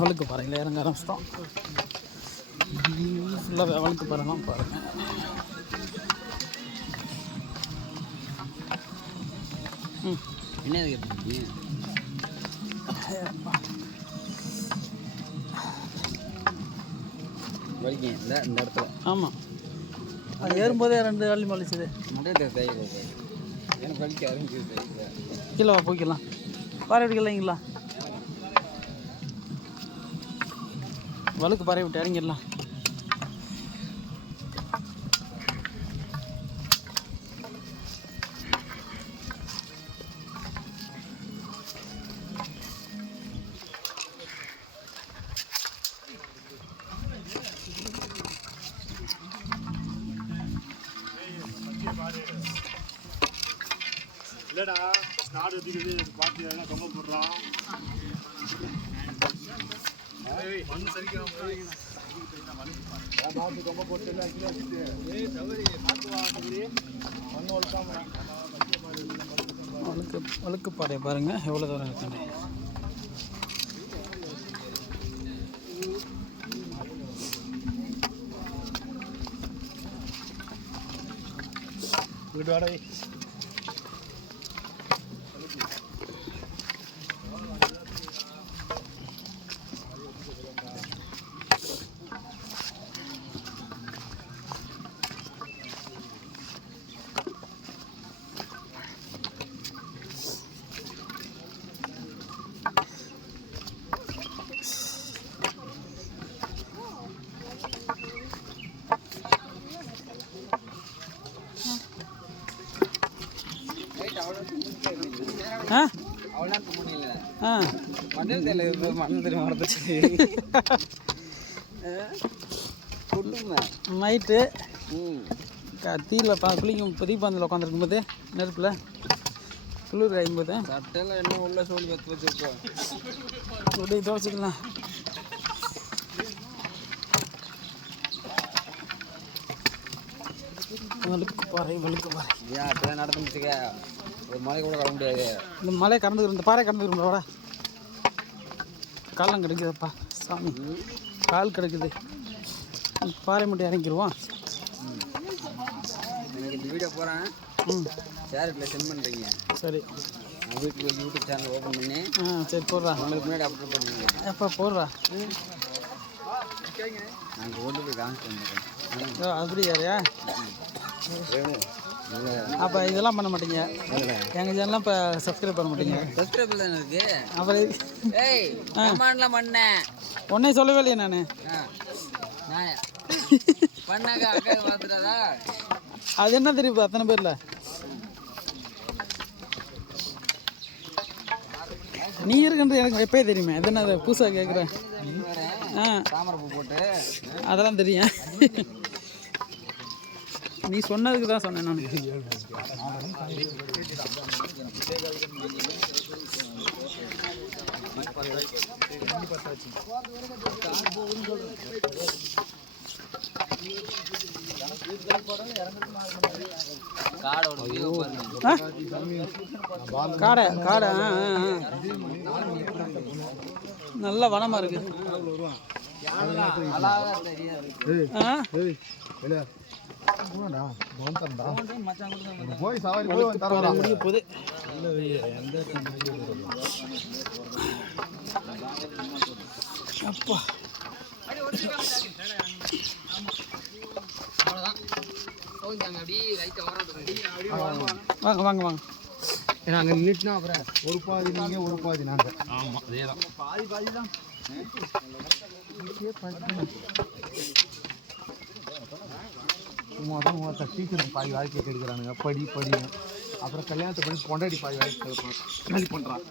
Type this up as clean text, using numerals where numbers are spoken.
வழுக்கு பாறையில் இறங்க ஆரம்பிச்சிட்டோம். ஃபுல்லாக வழுக்கு பாறை தான் பாருங்கள். என்ன வலிக்கும் இந்த இடத்துல. ஆமாம், அது ஏறும்போதே 2 வள்ளி மலிச்சுது. எனக்கு வலிக்க ஆரம்பிச்சிது. கீழே வா போய்க்கலாம். பாறை விட்டுக்கலைங்களா? வழுக்கு பாறை விட்டு இறங்கிடலாம். இல்லடா நாடு எதுக்குது பாத்தி எல்லாம் கம்ப போடுறான். மண்ணு சரிக்காம பாத்து கம்ப போட்டு எல்லாம் மண்ணு வளர்க்காம வழுக்கு பாறை பாருங்க எவ்வளோ தூரம் இருக்குன்னு. வீடு வாடகை நைட்டு தீயில் குளிக்கும் தீபாந்தில் உட்காந்துருக்கும் போது நெருப்பில் குளிர் ஆகும்போது சட்டையில் என்ன உள்ள சோழி வச்சு வச்சுருக்கோம். அப்படியே துவச்சிக்கலாம். வழுக்கு பாறை ஏன் அப்போ நடந்துச்சுக்க ஒரு மலை கூட வர முடியாது. இந்த மலை கடந்துக்கிறோம், இந்த பாறை கடந்துக்கிறோம். வர காலம் கிடைக்குதுப்பா சாமி, கால் கிடைக்குது. பாறை மட்டும் இறங்கிடுவோம். எனக்கு இந்த வீடியோ போகிறேன், ஷேரில் சென்ட் பண்ணுறீங்க. சரி, நான் வீட்டுக்கு யூடியூப் சேனல் ஓப்பன் பண்ணி சரி போடுறா. உங்களுக்கு முன்னாடி அப்லோட் பண்ணுவீங்க. எப்போ போடுறா? நாங்கள் கொண்டு போய் காமிச்சு வந்துடுறேன். அப்படி யாரையா? அப்போ இதெல்லாம் பண்ண மாட்டீங்க, எங்கள் சேனல்லாம் இப்போ சப்ஸ்கிரைப் பண்ண மாட்டீங்க. சப்ஸ்கிரைப் தானே இருக்கு. அப்புறம் பண்ணேன் ஒன்னே சொல்லவே இல்லையே நான். பண்ணாக்க அக்கா பார்த்துட்டாதா? அது என்ன தெரியும் அத்தனை பேரில் நீ இருக்குன்றது எனக்கு எப்பயே தெரியுமே. அது என்ன புதுசாக கேட்குறேன். தாமரைப்பூ போட்டு அதெல்லாம் தெரியும். நீ சொன்னதுக்கு தான் சொன்னேன் நான். காடை காடை நல்ல வனமா இருக்கு. முடிய போகுது. அப்பா வாங்க வாங்க வாங்க. நாங்கள் நின்றுட்டுனா அப்புறம் ஒரு பாதி நீங்கள் ஒரு பாதி நாங்கள். ஆமாம், அதே தான். பாதி பாதி தான். சும்மா டீச்சருக்கு பாதி வாழ்க்கை கெடுக்கிறானுங்க. படி அப்புறம் கல்யாணத்தை பண்ணி கொண்டாடி பாதி வாழ்க்கை கெடுப்பான் பண்ணுறான்.